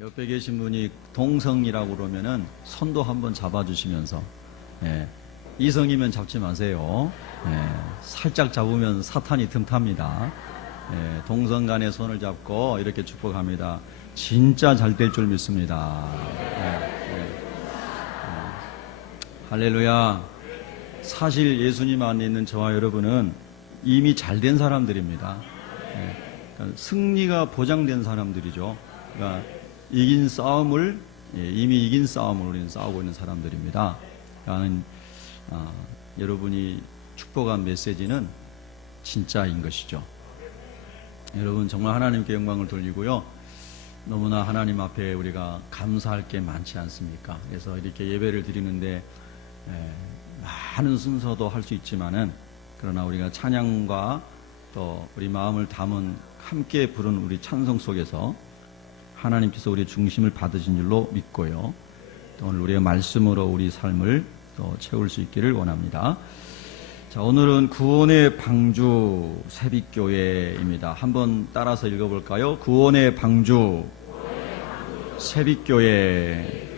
옆에 계신 분이 동성이라고 그러면은 손도 한번 잡아주시면서, 예, 이성이면 잡지 마세요. 예, 살짝 잡으면 사탄이 틈탑니다. 예, 동성 간의 손을 잡고 이렇게 축복합니다. 진짜 잘 될 줄 믿습니다. 할렐루야. 사실 예수님 안에 있는 저와 여러분은 이미 잘 된 사람들입니다. 예, 그러니까 승리가 보장된 사람들이죠. 그러니까 이긴 싸움을, 이미 이긴 싸움을 우리는 싸우고 있는 사람들입니다. 라는 여러분이 축복한 메시지는 진짜인 것이죠. 여러분 정말 하나님께 영광을 돌리고요. 너무나 하나님 앞에 우리가 감사할 게 많지 않습니까? 그래서 이렇게 예배를 드리는데 많은 순서도 할 수 있지만은, 그러나 우리가 찬양과 또 우리 마음을 담은 함께 부른 우리 찬송 속에서 하나님께서 우리의 중심을 받으신 줄로 믿고요. 또 오늘 우리의 말씀으로 우리 삶을 또 채울 수 있기를 원합니다. 자, 오늘은 구원의 방주 새빛교회입니다. 한번 따라서 읽어볼까요? 구원의 방주 새빛교회.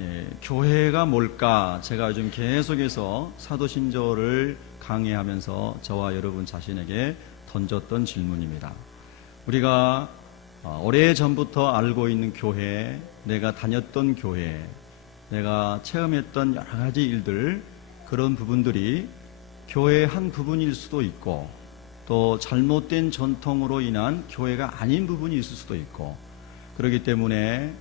예, 교회가 뭘까? 제가 요즘 계속해서 사도신조를 강의하면서 저와 여러분 자신에게 던졌던 질문입니다. 우리가 오래전부터 알고 있는 교회, 내가 다녔던 교회, 내가 체험했던 여러 가지 일들, 그런 부분들이 교회의 한 부분일 수도 있고, 또 잘못된 전통으로 인한 교회가 아닌 부분이 있을 수도 있고, 그렇기 때문에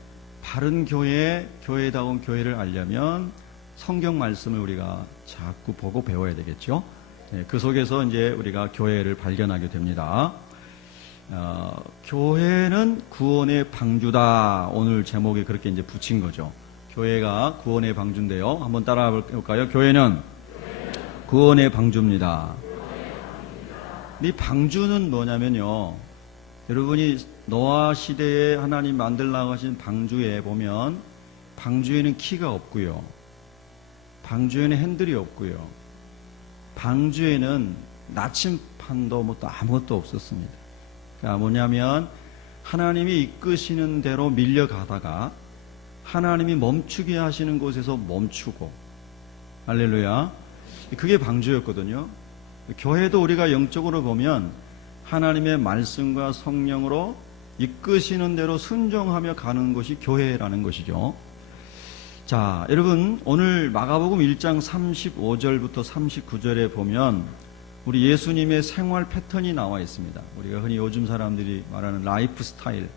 바른 교회, 교회다운 교회를 알려면 성경 말씀을 우리가 자꾸 보고 배워야 되겠죠. 그 속에서 이제 우리가 교회를 발견하게 됩니다. 교회는 구원의 방주다. 오늘 제목에 그렇게 이제 붙인 거죠. 교회가 구원의 방주인데요. 한번 따라해 볼까요? 교회는 구원의 방주입니다. 이 방주는 뭐냐면요. 여러분이 노아 시대에 하나님 만들라고 하신 방주에 보면 방주에는 키가 없고요. 방주에는 핸들이 없고요. 방주에는 나침판도 뭐 또 아무것도 없었습니다. 그러니까 뭐냐면 하나님이 이끄시는 대로 밀려가다가 하나님이 멈추게 하시는 곳에서 멈추고, 할렐루야. 그게 방주였거든요. 교회도 우리가 영적으로 보면 하나님의 말씀과 성령으로 이끄시는 대로 순종하며 가는 것이 교회라는 것이죠. 자, 여러분 오늘 마가복음 1장 35절부터 39절에 보면 우리 예수님의 생활 패턴이 나와 있습니다. 우리가 흔히 요즘 사람들이 말하는 라이프 스타일.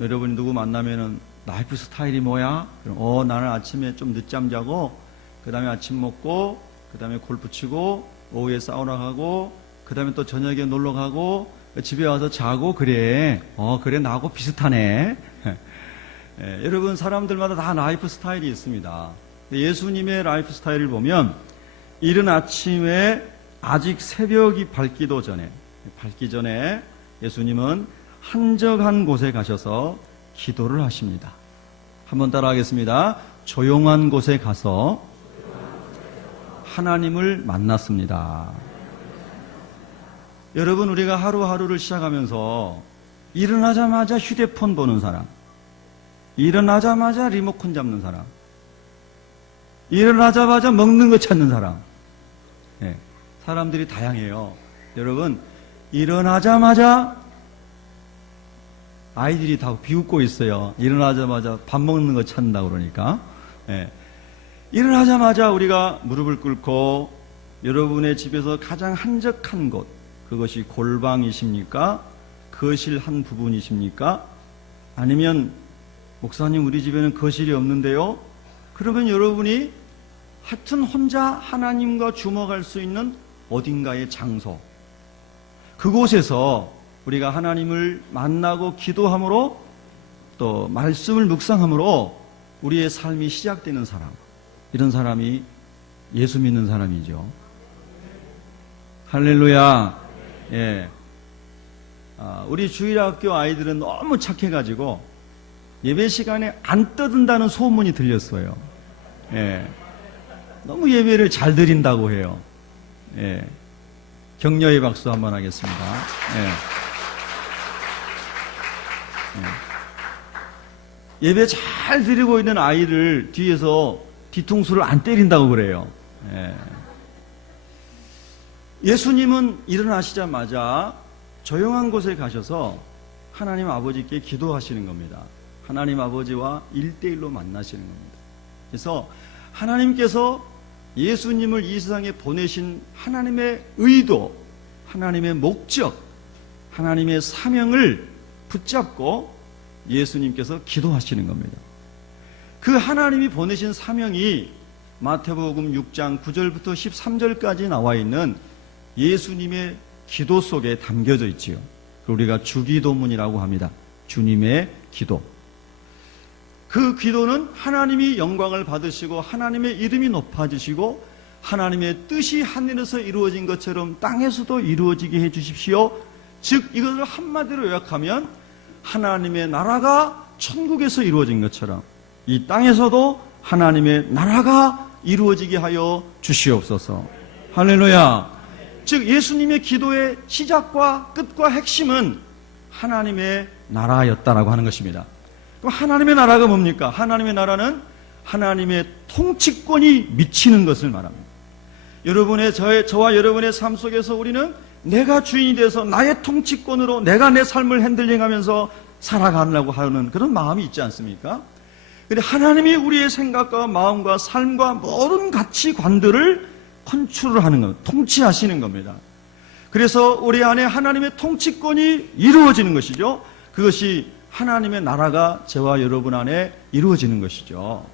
여러분이 누구 만나면은 라이프 스타일이 뭐야? 그럼 나는 아침에 좀 늦잠 자고, 그 다음에 아침 먹고, 그 다음에 골프 치고, 오후에 사우나 가고, 그 다음에 또 저녁에 놀러 가고, 집에 와서 자고, 그래. 그래, 나하고 비슷하네. 여러분, 사람들마다 다 라이프 스타일이 있습니다. 예수님의 라이프 스타일을 보면, 이른 아침에 아직 새벽이 밝기 전에 예수님은 한적한 곳에 가셔서 기도를 하십니다. 한번 따라 하겠습니다. 조용한 곳에 가서 하나님을 만났습니다. 여러분, 우리가 하루하루를 시작하면서 일어나자마자 휴대폰 보는 사람, 일어나자마자 리모컨 잡는 사람, 일어나자마자 먹는 거 찾는 사람, 사람들이 다양해요. 여러분, 일어나자마자 아이들이 다 비웃고 있어요. 일어나자마자 밥 먹는 거 찾는다 그러니까. 일어나자마자 우리가 무릎을 꿇고 여러분의 집에서 가장 한적한 곳, 그것이 골방이십니까? 거실 한 부분이십니까? 아니면 목사님 우리 집에는 거실이 없는데요? 그러면 여러분이 하여튼 혼자 하나님과 주목할 수 있는 어딘가의 장소, 그곳에서 우리가 하나님을 만나고 기도함으로 또 말씀을 묵상함으로 우리의 삶이 시작되는 사람, 이런 사람이 예수 믿는 사람이죠. 할렐루야. 우리 주일학교 아이들은 너무 착해가지고 예배 시간에 안 떠든다는 소문이 들렸어요. 너무 예배를 잘 드린다고 해요. 격려의 박수 한번 하겠습니다. 예배 잘 드리고 있는 아이를 뒤에서 뒤통수를 안 때린다고 그래요. 예수님은 일어나시자마자 조용한 곳에 가셔서 하나님 아버지께 기도하시는 겁니다. 하나님 아버지와 1대1로 만나시는 겁니다. 그래서 하나님께서 예수님을 이 세상에 보내신 하나님의 의도, 하나님의 목적, 하나님의 사명을 붙잡고 예수님께서 기도하시는 겁니다. 그 하나님이 보내신 사명이 마태복음 6장 9절부터 13절까지 나와 있는 예수님의 기도 속에 담겨져 있지요. 우리가 주기도문이라고 합니다. 주님의 기도. 그 기도는 하나님이 영광을 받으시고 하나님의 이름이 높아지시고 하나님의 뜻이 하늘에서 이루어진 것처럼 땅에서도 이루어지게 해 주십시오. 즉 이것을 한마디로 요약하면 하나님의 나라가 천국에서 이루어진 것처럼 이 땅에서도 하나님의 나라가 이루어지게 하여 주시옵소서. 할렐루야. 즉 예수님의 기도의 시작과 끝과 핵심은 하나님의 나라였다라고 하는 것입니다. 그럼 하나님의 나라가 뭡니까? 하나님의 나라는 하나님의 통치권이 미치는 것을 말합니다. 저와 여러분의 삶 속에서 우리는 내가 주인이 돼서 나의 통치권으로 내가 내 삶을 핸들링하면서 살아가려고 하는 그런 마음이 있지 않습니까? 그런데 하나님이 우리의 생각과 마음과 삶과 모든 가치관들을 컨트롤 하는 것, 통치하시는 겁니다. 그래서 우리 안에 하나님의 통치권이 이루어지는 것이죠. 그것이 하나님의 나라가 저와 여러분 안에 이루어지는 것이죠.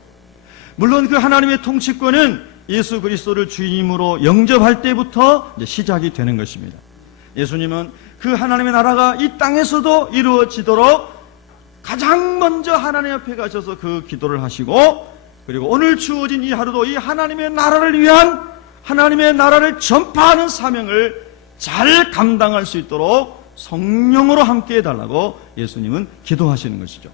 물론 그 하나님의 통치권은 예수 그리스도를 주님으로 영접할 때부터 이제 시작이 되는 것입니다. 예수님은 그 하나님의 나라가 이 땅에서도 이루어지도록 가장 먼저 하나님 앞에 가셔서 그 기도를 하시고, 그리고 오늘 주어진 이 하루도 이 하나님의 나라를 위한, 하나님의 나라를 전파하는 사명을 잘 감당할 수 있도록 성령으로 함께 해달라고 예수님은 기도하시는 것이죠.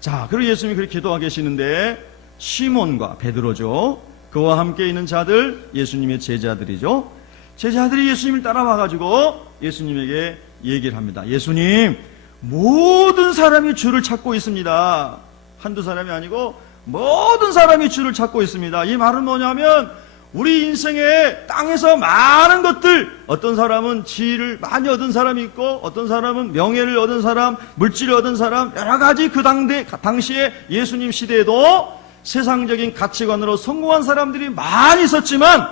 자, 그리고 예수님이 그렇게 기도하고 계시는데 시몬과 베드로죠. 그와 함께 있는 자들, 예수님의 제자들이죠. 제자들이 예수님을 따라와가지고 예수님에게 얘기를 합니다. 예수님, 모든 사람이 주를 찾고 있습니다. 한두 사람이 아니고 모든 사람이 주를 찾고 있습니다. 이 말은 뭐냐면 우리 인생에 땅에서 많은 것들, 어떤 사람은 지위를 많이 얻은 사람이 있고 어떤 사람은 명예를 얻은 사람, 물질을 얻은 사람, 여러 가지 그 당시에 예수님 시대에도 세상적인 가치관으로 성공한 사람들이 많이 있었지만,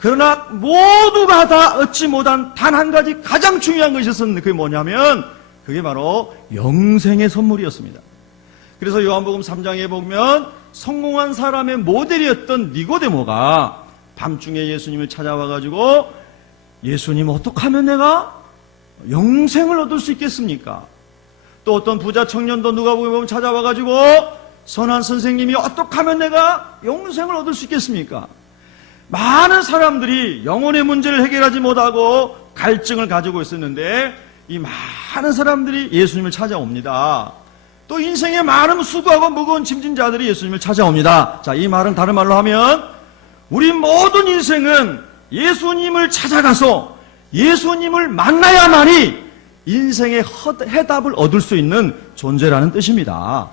그러나 모두가 다 얻지 못한 단 한 가지 가장 중요한 것이 있었는데 그게 뭐냐면 그게 바로 영생의 선물이었습니다. 그래서 요한복음 3장에 보면 성공한 사람의 모델이었던 니고데모가 밤중에 예수님을 찾아와가지고 예수님, 어떻게 하면 내가 영생을 얻을 수 있겠습니까? 또 어떤 부자 청년도 누가복음에 보면 찾아와가지고 선한 선생님이 어떻게 하면 내가 영생을 얻을 수 있겠습니까? 많은 사람들이 영혼의 문제를 해결하지 못하고 갈증을 가지고 있었는데 이 많은 사람들이 예수님을 찾아옵니다. 또 인생에 많은 수고하고 무거운 짐진 자들이 예수님을 찾아옵니다. 자, 이 말은 다른 말로 하면 우리 모든 인생은 예수님을 찾아가서 예수님을 만나야만이 인생의 해답을 얻을 수 있는 존재라는 뜻입니다.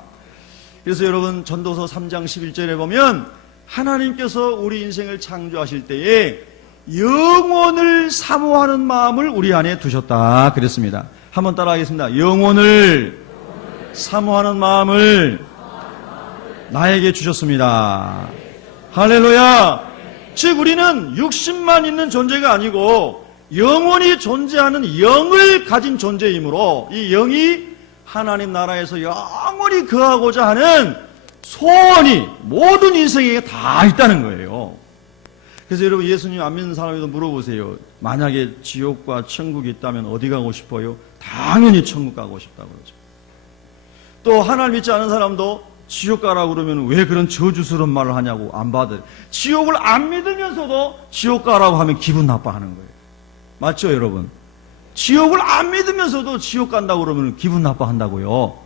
그래서 여러분 전도서 3장 11절에 보면 하나님께서 우리 인생을 창조하실 때에 영혼을 사모하는 마음을 우리 안에 두셨다 그랬습니다. 한번 따라하겠습니다. 영혼을 사모하는 마음을 나에게 주셨습니다. 할렐루야. 즉 우리는 육신만 있는 존재가 아니고 영혼이 존재하는 영을 가진 존재이므로 이 영이 하나님 나라에서 영원히 거하고자 하는 소원이 모든 인생에 다 있다는 거예요. 그래서 여러분 예수님 안 믿는 사람에도 물어보세요. 만약에 지옥과 천국이 있다면 어디 가고 싶어요? 당연히 천국 가고 싶다고 그러죠. 또 하나님 믿지 않은 사람도 지옥 가라고 그러면 왜 그런 저주스러운 말을 하냐고 안 받아요. 지옥을 안 믿으면서도 지옥 가라고 하면 기분 나빠하는 거예요. 맞죠 여러분? 지옥을 안 믿으면서도 지옥 간다고 그러면 기분 나빠한다고요.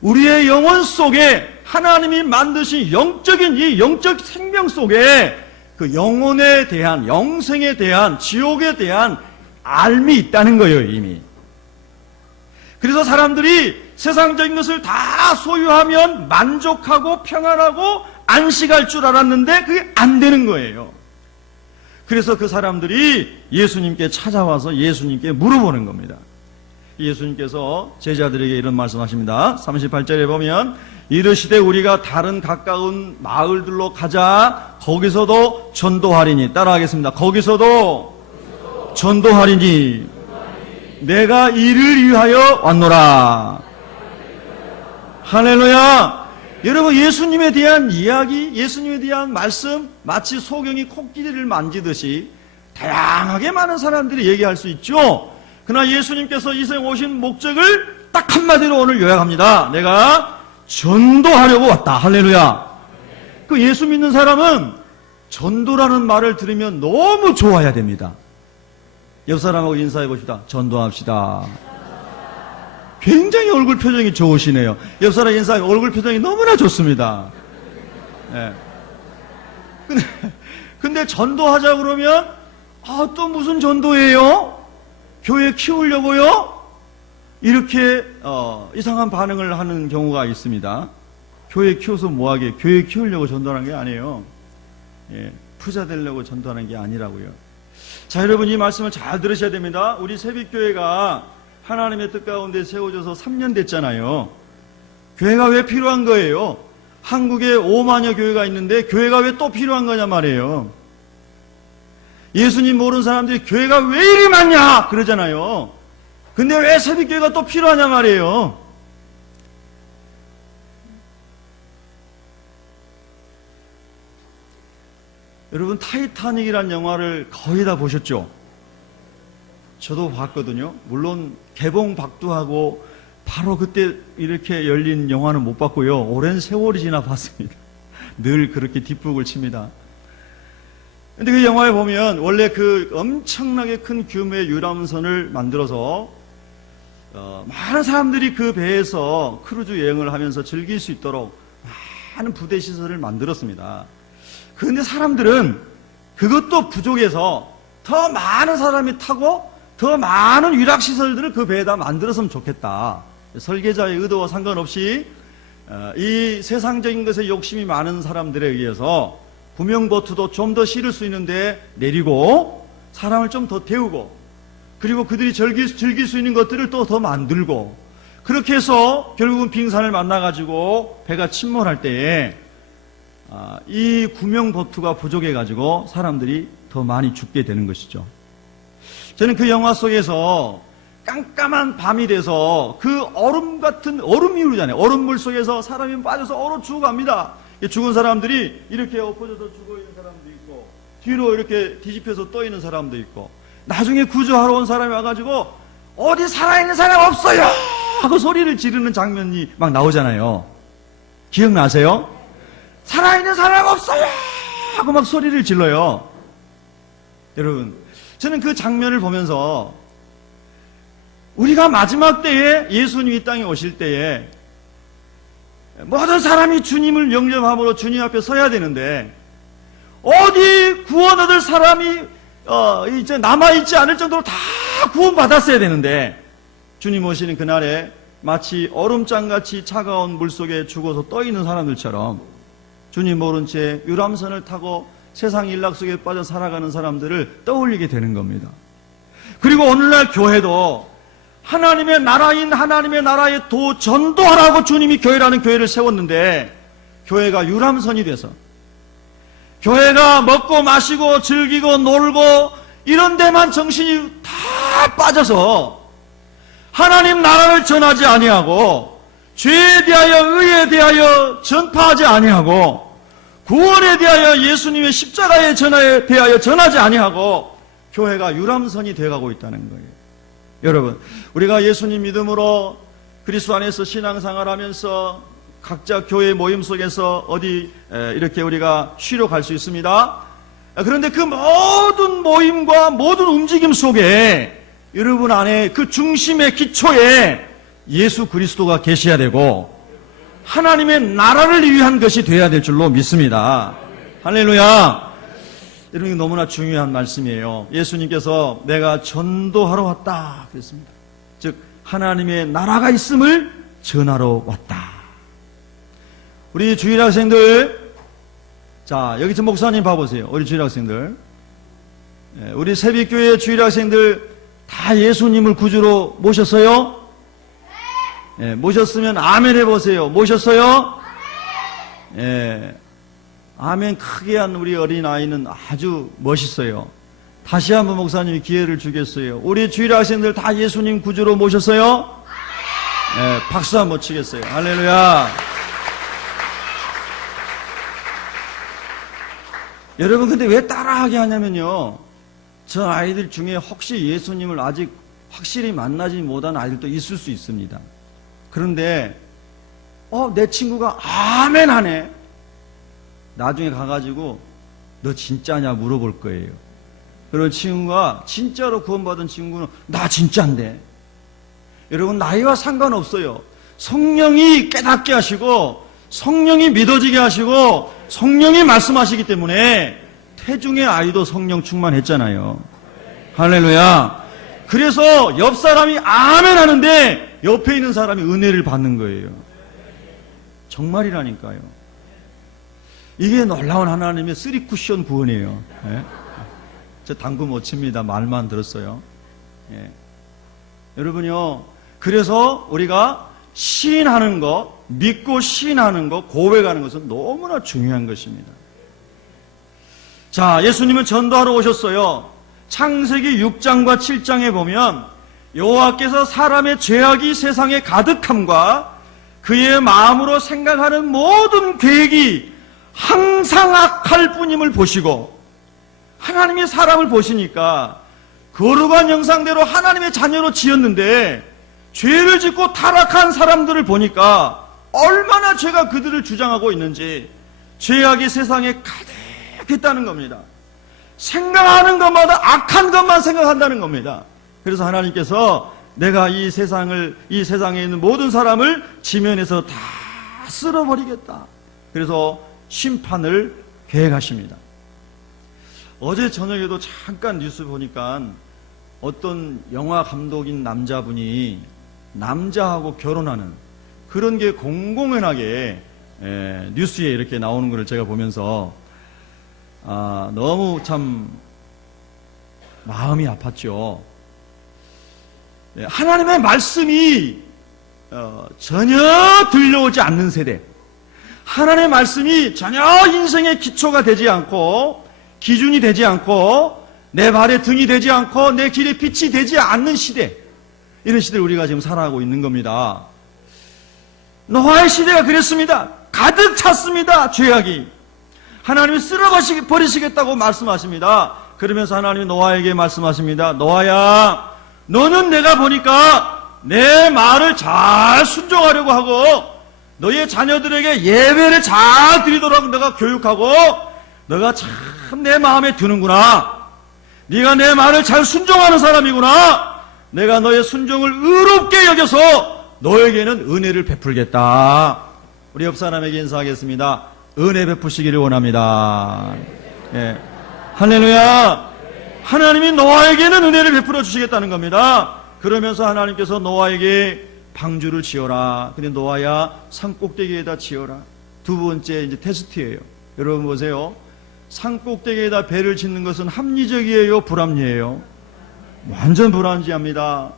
우리의 영혼 속에 하나님이 만드신 영적인 이 영적 생명 속에 그 영혼에 대한, 영생에 대한, 지옥에 대한 알미 있다는 거예요, 이미. 그래서 사람들이 세상적인 것을 다 소유하면 만족하고 평안하고 안식할 줄 알았는데 그게 안 되는 거예요. 그래서 그 사람들이 예수님께 찾아와서 예수님께 물어보는 겁니다. 예수님께서 제자들에게 이런 말씀하십니다. 38절에 보면 이르시되 우리가 다른 가까운 마을들로 가자. 거기서도 전도하리니. 따라하겠습니다. 거기서도 전도하리니 내가 이를 위하여 왔노라. 할렐루야. 여러분, 예수님에 대한 이야기, 예수님에 대한 말씀, 마치 소경이 코끼리를 만지듯이 다양하게 많은 사람들이 얘기할 수 있죠. 그러나 예수님께서 이 세상에 오신 목적을 딱 한마디로 오늘 요약합니다. 내가 전도하려고 왔다. 할렐루야. 그 예수 믿는 사람은 전도라는 말을 들으면 너무 좋아야 됩니다. 옆 사람하고 인사해 보시다. 전도합시다. 굉장히 얼굴 표정이 좋으시네요. 옆 사람 인사해 얼굴 표정이 너무나 좋습니다. 네. 근데 전도하자 그러면 또 무슨 전도예요? 교회 키우려고요? 이렇게 이상한 반응을 하는 경우가 있습니다. 교회 키워서 뭐하게? 교회 키우려고 전도하는 게 아니에요. 예, 부자 되려고 전도하는 게 아니라고요. 자, 여러분, 이 말씀을 잘 들으셔야 됩니다. 우리 새빛교회가 하나님의 뜻 가운데 세워져서 3년 됐잖아요. 교회가 왜 필요한 거예요? 한국에 5만여 교회가 있는데 교회가 왜 또 필요한 거냐 말이에요. 예수님 모르는 사람들이 교회가 왜 이리 많냐 그러잖아요. 근데 왜 새빛교회가 또 필요하냐 말이에요. 여러분, 타이타닉이라는 영화를 거의 다 보셨죠? 저도 봤거든요. 물론 개봉 박두하고 바로 그때 이렇게 열린 영화는 못 봤고요. 오랜 세월이 지나 봤습니다. 늘 그렇게 뒷북을 칩니다. 근데 그 영화에 보면 원래 그 엄청나게 큰 규모의 유람선을 만들어서 많은 사람들이 그 배에서 크루즈 여행을 하면서 즐길 수 있도록 많은 부대 시설을 만들었습니다. 그런데 사람들은 그것도 부족해서 더 많은 사람이 타고 더 많은 유락시설들을 그 배에다 만들었으면 좋겠다. 설계자의 의도와 상관없이 이 세상적인 것에 욕심이 많은 사람들에 의해서 구명보트도 좀 더 실을 수 있는데 내리고 사람을 좀 더 태우고 그리고 그들이 즐길 수 있는 것들을 또 더 만들고 그렇게 해서 결국은 빙산을 만나가지고 배가 침몰할 때에 이 구명보트가 부족해가지고 사람들이 더 많이 죽게 되는 것이죠. 저는 그 영화 속에서 깜깜한 밤이 돼서 그 얼음 같은 얼음이 흐르잖아요. 얼음물 속에서 사람이 빠져서 얼어 죽어갑니다. 죽은 사람들이 이렇게 엎어져서 죽어있는 사람도 있고 뒤로 이렇게 뒤집혀서 떠있는 사람도 있고 나중에 구조하러 온 사람이 와가지고 어디 살아있는 사람 없어요 하고 소리를 지르는 장면이 막 나오잖아요. 기억나세요? 살아있는 사람 없어요 하고 막 소리를 질러요. 여러분, 저는 그 장면을 보면서 우리가 마지막 때에 예수님이 이 땅에 오실 때에 모든 사람이 주님을 영접함으로 주님 앞에 서야 되는데 어디 구원 얻을 사람이 이제 남아있지 않을 정도로 다 구원받았어야 되는데 주님 오시는 그날에 마치 얼음장같이 차가운 물속에 죽어서 떠있는 사람들처럼 주님 모른 채 유람선을 타고 세상 일락 속에 빠져 살아가는 사람들을 떠올리게 되는 겁니다. 그리고 오늘날 교회도 하나님의 나라인 하나님의 나라에 전도하라고 주님이 교회라는 교회를 세웠는데 교회가 유람선이 돼서 교회가 먹고 마시고 즐기고 놀고 이런 데만 정신이 다 빠져서 하나님 나라를 전하지 아니하고 죄에 대하여 의에 대하여 전파하지 아니하고 구원에 대하여 예수님의 십자가에 대하여 전하지 아니하고 교회가 유람선이 되어가고 있다는 거예요. 여러분, 우리가 예수님 믿음으로 그리스도 안에서 신앙생활 하면서 각자 교회 모임 속에서 어디 이렇게 우리가 쉬러 갈 수 있습니다. 그런데 그 모든 모임과 모든 움직임 속에 여러분 안에 그 중심의 기초에 예수 그리스도가 계셔야 되고 하나님의 나라를 위한 것이 되어야 될 줄로 믿습니다. 할렐루야. 여러분, 너무나 중요한 말씀이에요. 예수님께서 내가 전도하러 왔다 그랬습니다. 즉 하나님의 나라가 있음을 전하러 왔다. 우리 주일 학생들, 자, 여기 저 목사님 봐보세요. 우리 주일 학생들. 우리 새벽교회 주일 학생들 다 예수님을 구주로 모셨어요? 네. 모셨으면 아멘 해보세요. 모셨어요? 네. 아멘 크게 한 우리 어린아이는 아주 멋있어요. 다시 한번 목사님이 기회를 주겠어요. 우리 주일 학생들 다 예수님 구주로 모셨어요? 네, 박수 한번 치겠어요. 할렐루야. 여러분, 근데 왜 따라하게 하냐면요, 저 아이들 중에 혹시 예수님을 아직 확실히 만나지 못한 아이들도 있을 수 있습니다. 그런데 내 친구가 아멘 하네. 나중에 가가지고 너 진짜냐 물어볼 거예요. 그런 친구가 진짜로 구원받은 친구는 나 진짜인데. 여러분, 나이와 상관없어요. 성령이 깨닫게 하시고 성령이 믿어지게 하시고 성령이 말씀하시기 때문에 태중의 아이도 성령 충만했잖아요. 할렐루야. 그래서 옆 사람이 아멘 하는데 옆에 있는 사람이 은혜를 받는 거예요. 정말이라니까요. 이게 놀라운 하나님의 3쿠션 구원이에요. 예? 저 당구 못 칩니다. 말만 들었어요. 예. 여러분요, 그래서 우리가 시인하는 것, 믿고 시인하는 것, 고백하는 것은 너무나 중요한 것입니다. 자, 예수님은 전도하러 오셨어요. 창세기 6장과 7장에 보면 여호와께서 사람의 죄악이 세상에 가득함과 그의 마음으로 생각하는 모든 계획이 항상 악할 뿐임을 보시고, 하나님이 사람을 보시니까 거룩한 형상대로 하나님의 자녀로 지었는데 죄를 짓고 타락한 사람들을 보니까 얼마나 죄가 그들을 주장하고 있는지, 죄악이 세상에 가득했다는 겁니다. 생각하는 것마다 악한 것만 생각한다는 겁니다. 그래서 하나님께서 내가 이 세상에 있는 모든 사람을 지면에서 다 쓸어버리겠다. 그래서 심판을 계획하십니다. 어제 저녁에도 잠깐 뉴스 보니까 어떤 영화 감독인 남자분이 남자하고 결혼하는 그런 게 공공연하게 뉴스에 이렇게 나오는 것을 제가 보면서 너무 참 마음이 아팠죠. 하나님의 말씀이 전혀 들려오지 않는 세대, 하나님의 말씀이 전혀 인생의 기초가 되지 않고 기준이 되지 않고 내 발의 등이 되지 않고 내 길의 빛이 되지 않는 시대, 이런 시대를 우리가 지금 살아가고 있는 겁니다. 노아의 시대가 그랬습니다. 가득 찼습니다. 죄악이. 하나님이 쓸어버리시겠다고 말씀하십니다. 그러면서 하나님이 노아에게 말씀하십니다. 노아야, 너는 내가 보니까 내 말을 잘 순종하려고 하고 너의 자녀들에게 예배를 잘 드리도록 너가 교육하고 너가 참 내 마음에 드는구나. 네가 내 말을 잘 순종하는 사람이구나. 내가 너의 순종을 의롭게 여겨서 너에게는 은혜를 베풀겠다. 우리 옆 사람에게 인사하겠습니다. 은혜 베푸시기를 원합니다. 예. 할렐루야. 하나님이 노아에게는 은혜를 베풀어 주시겠다는 겁니다. 그러면서 하나님께서 노아에게 방주를 지어라. 근데 노아야, 산꼭대기에다 지어라. 두 번째 이제 테스트예요. 여러분 보세요. 산꼭대기에다 배를 짓는 것은 합리적이에요, 불합리해요? 완전 불합리합니다.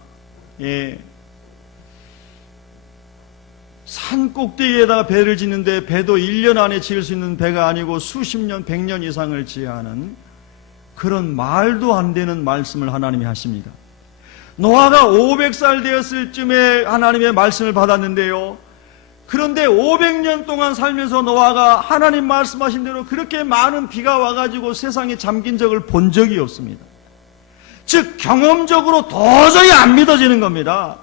예. 산꼭대기에다 배를 짓는데 배도 1년 안에 지을 수 있는 배가 아니고 수십 년, 100년 이상을 지어야 하는 그런 말도 안 되는 말씀을 하나님이 하십니다. 노아가 500살 되었을 쯤에 하나님의 말씀을 받았는데요. 그런데 500년 동안 살면서 노아가 하나님 말씀하신 대로 그렇게 많은 비가 와가지고 세상에 잠긴 적을 본 적이 없습니다. 즉 경험적으로 도저히 안 믿어지는 겁니다.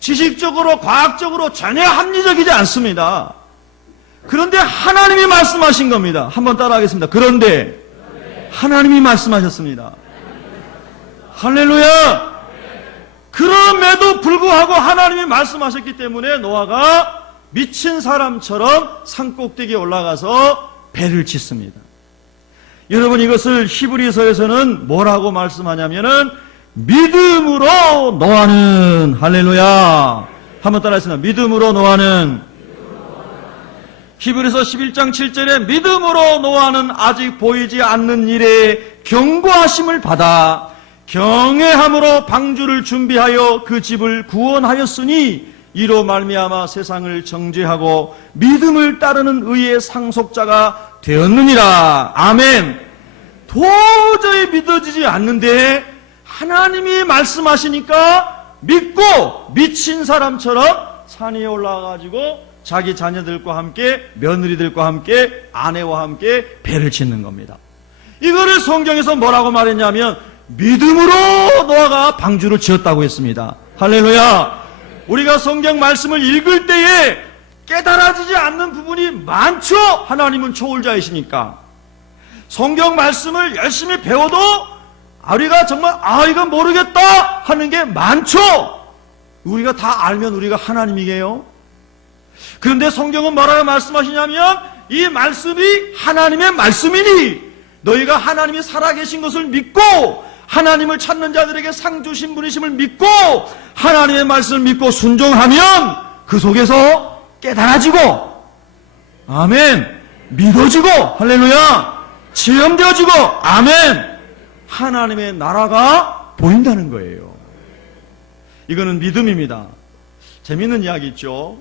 지식적으로 과학적으로 전혀 합리적이지 않습니다. 그런데 하나님이 말씀하신 겁니다. 한번 따라하겠습니다. 그런데 하나님이 말씀하셨습니다. 할렐루야. 그럼에도 불구하고 하나님이 말씀하셨기 때문에 노아가 미친 사람처럼 산꼭대기에 올라가서 배를 짓습니다. 여러분, 이것을 히브리서에서는 뭐라고 말씀하냐면은 믿음으로 노아는, 할렐루야, 한번 따라했습니다. 믿음으로 노아는, 히브리서 11장 7절에 믿음으로 노아는 아직 보이지 않는 일에 경고하심을 받아 경외함으로 방주를 준비하여 그 집을 구원하였으니 이로 말미암아 세상을 정죄하고 믿음을 따르는 의의 상속자가 되었느니라. 아멘. 도저히 믿어지지 않는데 하나님이 말씀하시니까 믿고 미친 사람처럼 산 위에 올라가가지고 자기 자녀들과 함께, 며느리들과 함께, 아내와 함께 배를 짓는 겁니다. 이거를 성경에서 뭐라고 말했냐면 믿음으로 노아가 방주를 지었다고 했습니다. 할렐루야. 우리가 성경 말씀을 읽을 때에 깨달아지지 않는 부분이 많죠. 하나님은 초월자이시니까. 성경 말씀을 열심히 배워도 우리가 정말 이건 모르겠다 하는 게 많죠. 우리가 다 알면 우리가 하나님이게요. 그런데 성경은 뭐라고 말씀하시냐면 이 말씀이 하나님의 말씀이니 너희가 하나님이 살아계신 것을 믿고 하나님을 찾는 자들에게 상 주신 분이심을 믿고 하나님의 말씀을 믿고 순종하면 그 속에서 깨달아지고, 아멘, 믿어지고, 할렐루야, 체험되어지고, 아멘, 하나님의 나라가 보인다는 거예요. 이거는 믿음입니다. 재밌는 이야기 있죠.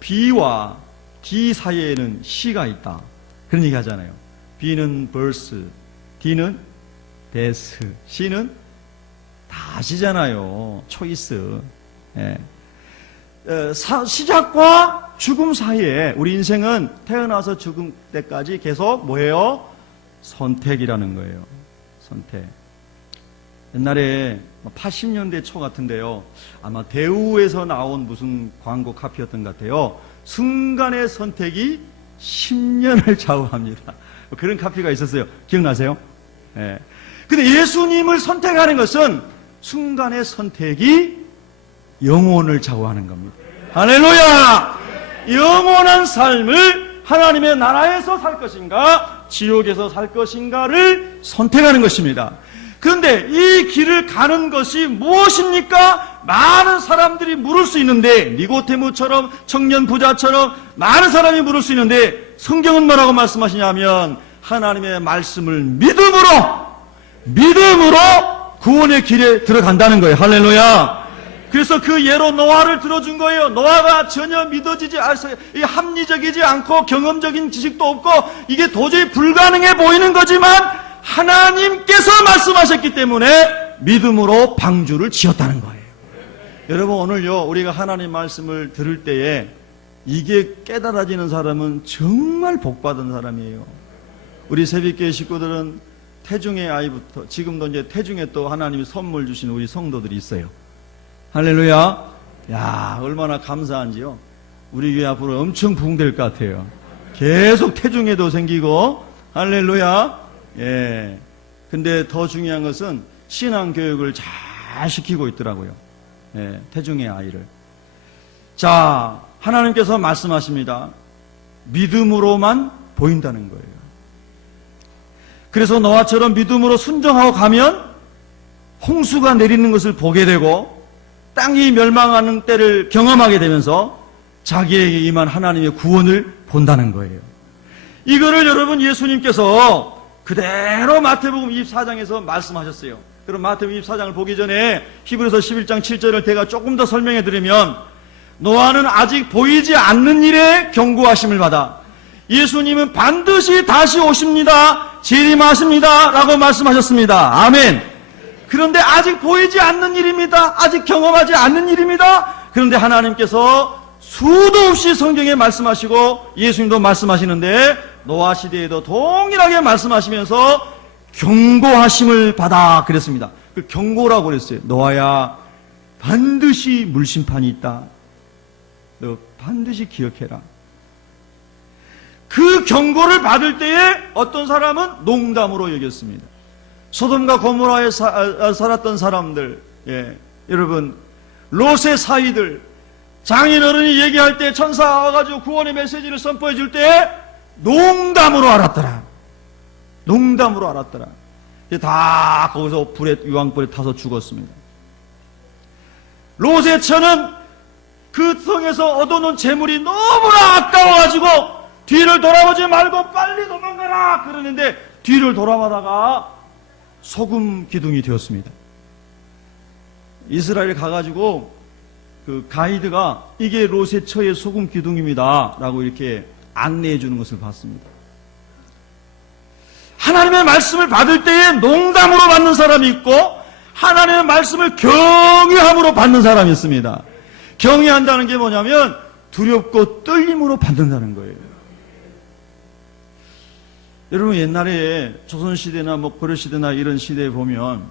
B와 D 사이에는 C가 있다, 그런 얘기 하잖아요. B는 birth, D는 death, C는 다시잖아요. 초이스. 시작과 죽음 사이에 우리 인생은 태어나서 죽을 때까지 계속 뭐예요? 선택이라는 거예요. 선택. 옛날에 80년대 초 같은데요, 아마 대우에서 나온 무슨 광고 카피였던 것 같아요. 순간의 선택이 10년을 좌우합니다. 그런 카피가 있었어요. 기억나세요? 예. 근데 예수님을 선택하는 것은 순간의 선택이 영혼을 좌우하는 겁니다. 할렐루야! 영원한 삶을 하나님의 나라에서 살 것인가, 지옥에서 살 것인가를 선택하는 것입니다. 그런데 이 길을 가는 것이 무엇입니까? 많은 사람들이 물을 수 있는데, 니고데모처럼, 청년 부자처럼 많은 사람이 물을 수 있는데, 성경은 뭐라고 말씀하시냐면 하나님의 말씀을 믿음으로 구원의 길에 들어간다는 거예요. 할렐루야. 그래서 그 예로 노아를 들어준 거예요. 노아가 전혀 믿어지지 않아서, 합리적이지 않고 경험적인 지식도 없고 이게 도저히 불가능해 보이는 거지만 하나님께서 말씀하셨기 때문에 믿음으로 방주를 지었다는 거예요. 여러분, 오늘요, 우리가 하나님 말씀을 들을 때에 이게 깨달아지는 사람은 정말 복받은 사람이에요. 우리 새벽교회 식구들은 태중의 아이부터, 지금도 이제 태중에 또 하나님이 선물 주신 우리 성도들이 있어요. 할렐루야. 야, 얼마나 감사한지요. 우리 교회 앞으로 엄청 부흥될 것 같아요. 계속 태중에도 생기고, 할렐루야. 예. 근데 더 중요한 것은 신앙 교육을 잘 시키고 있더라고요. 예, 태중의 아이를. 자, 하나님께서 말씀하십니다. 믿음으로만 보인다는 거예요. 그래서 노아처럼 믿음으로 순종하고 가면 홍수가 내리는 것을 보게 되고 땅이 멸망하는 때를 경험하게 되면서 자기에게 임한 하나님의 구원을 본다는 거예요. 이거를 여러분 예수님께서 그대로 마태복음 24장에서 말씀하셨어요. 그럼 마태복음 24장을 보기 전에 히브리서 11장 7절을 제가 조금 더 설명해 드리면, 노아는 아직 보이지 않는 일에 경고하심을 받아 예수님은 반드시 다시 오십니다, 재림하십니다 라고 말씀하셨습니다. 아멘. 그런데 아직 보이지 않는 일입니다. 아직 경험하지 않는 일입니다. 그런데 하나님께서 수도 없이 성경에 말씀하시고 예수님도 말씀하시는데 노아 시대에도 동일하게 말씀하시면서 경고하심을 받아 그랬습니다. 그 경고라고 그랬어요. 노아야, 반드시 물심판이 있다. 너 반드시 기억해라. 그 경고를 받을 때에 어떤 사람은 농담으로 여겼습니다. 소돔과 고모라에 살았던 사람들, 예, 여러분, 롯의 사위들, 장인어른이 얘기할 때 천사가 와가지고 구원의 메시지를 선포해 줄 때 농담으로 알았더라. 농담으로 알았더라. 다 거기서 유황불에 타서 죽었습니다. 롯의 처는 그 성에서 얻어놓은 재물이 너무나 아까워가지고 뒤를 돌아보지 말고 빨리 도망가라 그러는데 뒤를 돌아보다가 소금 기둥이 되었습니다. 이스라엘에 가가지고 그 가이드가 이게 로세처의 소금 기둥입니다 라고 이렇게 안내해 주는 것을 봤습니다. 하나님의 말씀을 받을 때에 농담으로 받는 사람이 있고 하나님의 말씀을 경외함으로 받는 사람이 있습니다. 경외한다는 게 뭐냐면 두렵고 떨림으로 받는다는 거예요. 여러분 옛날에 조선시대나 뭐 고려시대나 이런 시대에 보면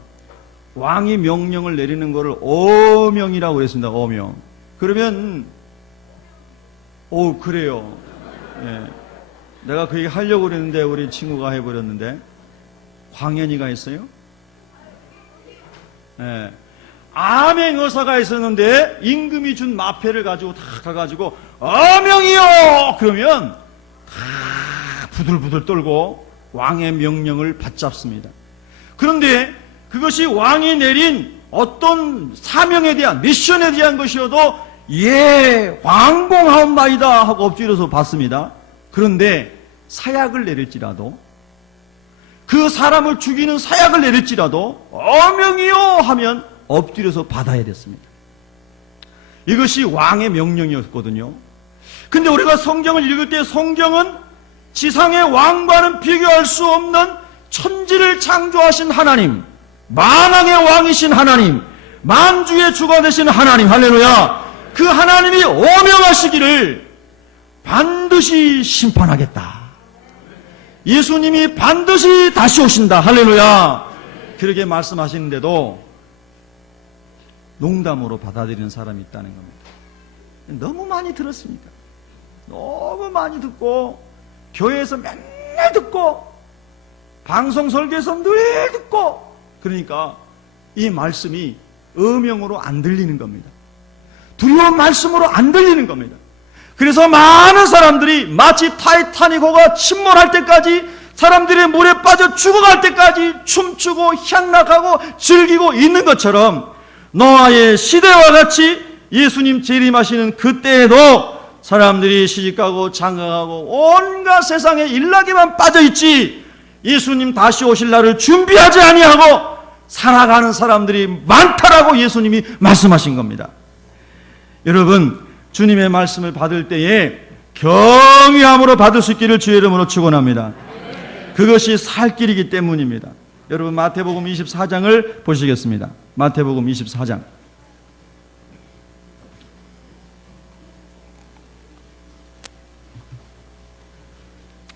왕이 명령을 내리는 것을 어명이라고 그랬습니다. 어명. 그러면 그래요. 예. 내가 그 얘기 하려고 그랬는데 우리 친구가 해버렸는데 광현이가 있어요? 예. 암행 의사가 있었는데 임금이 준 마패를 가지고 다 가가지고 어명이요! 그러면 다 부들부들 떨고 왕의 명령을 받잡습니다. 그런데 그것이 왕이 내린 어떤 사명에 대한 미션에 대한 것이어도 예 왕공하옵나이다 하고 엎드려서 받습니다. 그런데 사약을 내릴지라도 그 사람을 죽이는 사약을 내릴지라도 어명이요 하면 엎드려서 받아야 됐습니다. 이것이 왕의 명령이었거든요. 근데 우리가 성경을 읽을 때 성경은 지상의 왕과는 비교할 수 없는 천지를 창조하신 하나님, 만왕의 왕이신 하나님, 만주의 주가 되신 하나님, 할렐루야. 그 하나님이 어명하시기를 반드시 심판하겠다. 예수님이 반드시 다시 오신다. 할렐루야. 그렇게 말씀하시는데도 농담으로 받아들이는 사람이 있다는 겁니다. 너무 많이 들었습니다. 너무 많이 듣고 교회에서 맨날 듣고 방송 설교에서 늘 듣고 그러니까 이 말씀이 어명으로 안 들리는 겁니다. 두려운 말씀으로 안 들리는 겁니다. 그래서 많은 사람들이 마치 타이타닉호가 침몰할 때까지 사람들이 물에 빠져 죽어갈 때까지 춤추고 향락하고 즐기고 있는 것처럼 노아의 시대와 같이 예수님 재림하시는 그때에도 사람들이 시집가고 장가가고 온갖 세상에 일나게만 빠져있지 예수님 다시 오실 날을 준비하지 아니하고 살아가는 사람들이 많다라고 예수님이 말씀하신 겁니다. 여러분 주님의 말씀을 받을 때에 경외함으로 받을 수 있기를 주의 이름으로 축원합니다. 그것이 살 길이기 때문입니다. 여러분 마태복음 24장을 보시겠습니다. 마태복음 24장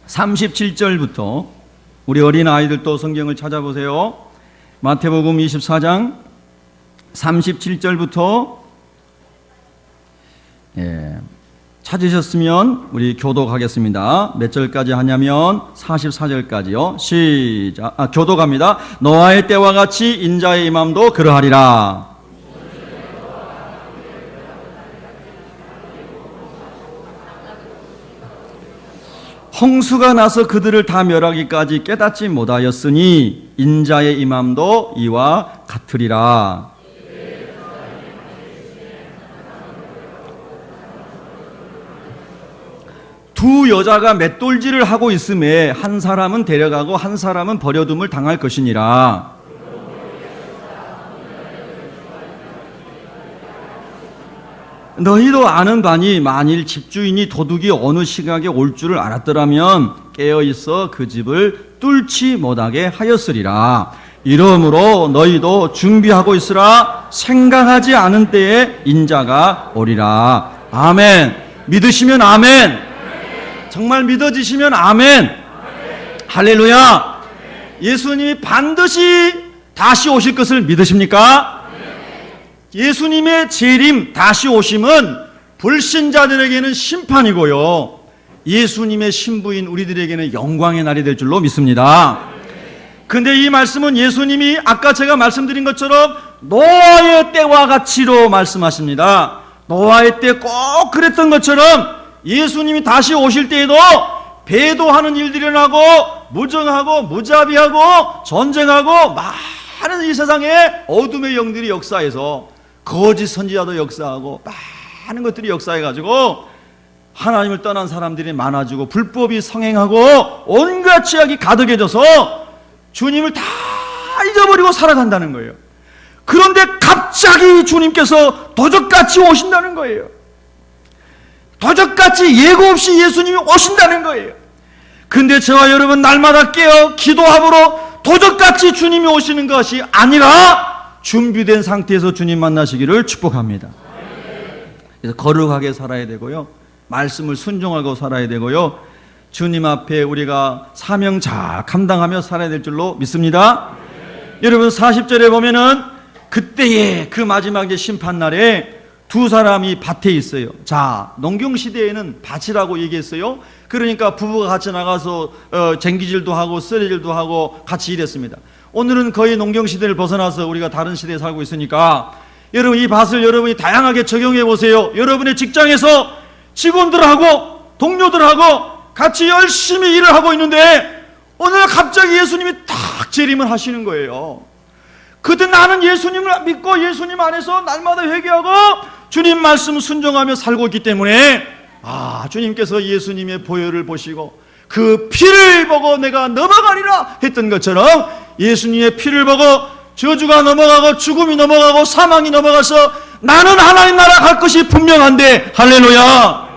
37절부터 우리 어린 아이들도 성경을 찾아보세요. 마태복음 24장 37절부터 찾으셨으면 우리 교독하겠습니다. 몇 절까지 하냐면 44절까지요. 시작. 교독합니다. 노아의 때와 같이 인자의 임함도 그러하리라. 홍수가 나서 그들을 다 멸하기까지 깨닫지 못하였으니 인자의 임함도 이와 같으리라. 두 여자가 맷돌질을 하고 있음에 한 사람은 데려가고 한 사람은 버려둠을 당할 것이니라. 너희도 아는 바니 만일 집주인이 도둑이 어느 시각에 올 줄을 알았더라면 깨어있어 그 집을 뚫지 못하게 하였으리라. 이러므로 너희도 준비하고 있으라. 생각하지 않은 때에 인자가 오리라. 아멘. 믿으시면 아멘. 정말 믿어지시면 아멘. 할렐루야. 예수님이 반드시 다시 오실 것을 믿으십니까? 예수님의 재림, 다시 오심은 불신자들에게는 심판이고요, 예수님의 신부인 우리들에게는 영광의 날이 될 줄로 믿습니다. 근데 이 말씀은 예수님이 아까 제가 말씀드린 것처럼 노아의 때와 같이로 말씀하십니다. 노아의 때 꼭 그랬던 것처럼 예수님이 다시 오실 때에도 배도하는 일들이 일어나고 무정하고 무자비하고 전쟁하고 많은 이 세상에 어둠의 영들이 역사해서 거짓 선지자도 역사하고 많은 것들이 역사해가지고 하나님을 떠난 사람들이 많아지고 불법이 성행하고 온갖 죄악이 가득해져서 주님을 다 잊어버리고 살아간다는 거예요. 그런데 갑자기 주님께서 도적같이 오신다는 거예요. 도적같이 예고 없이 예수님이 오신다는 거예요. 근데 저와 여러분 날마다 깨어 기도함으로 도적같이 주님이 오시는 것이 아니라 준비된 상태에서 주님 만나시기를 축복합니다. 그래서 거룩하게 살아야 되고요, 말씀을 순종하고 살아야 되고요, 주님 앞에 우리가 사명 잘 감당하며 살아야 될 줄로 믿습니다. 여러분 40절에 보면은 그때의 그 마지막 이제 심판날에 두 사람이 밭에 있어요. 자, 농경시대에는 밭이라고 얘기했어요. 그러니까 부부가 같이 나가서 쟁기질도 하고 쓰레질도 하고 같이 일했습니다. 오늘은 거의 농경시대를 벗어나서 우리가 다른 시대에 살고 있으니까 여러분 이 밭을 여러분이 다양하게 적용해 보세요. 여러분의 직장에서 직원들하고 동료들하고 같이 열심히 일을 하고 있는데 오늘 갑자기 예수님이 딱 재림을 하시는 거예요. 그때 나는 예수님을 믿고 예수님 안에서 날마다 회개하고 주님 말씀 순종하며 살고 있기 때문에 주님께서 예수님의 보혈을 보시고 그 피를 보고 내가 넘어가리라 했던 것처럼 예수님의 피를 보고 저주가 넘어가고 죽음이 넘어가고 사망이 넘어가서 나는 하나님 나라 갈 것이 분명한데, 할렐루야.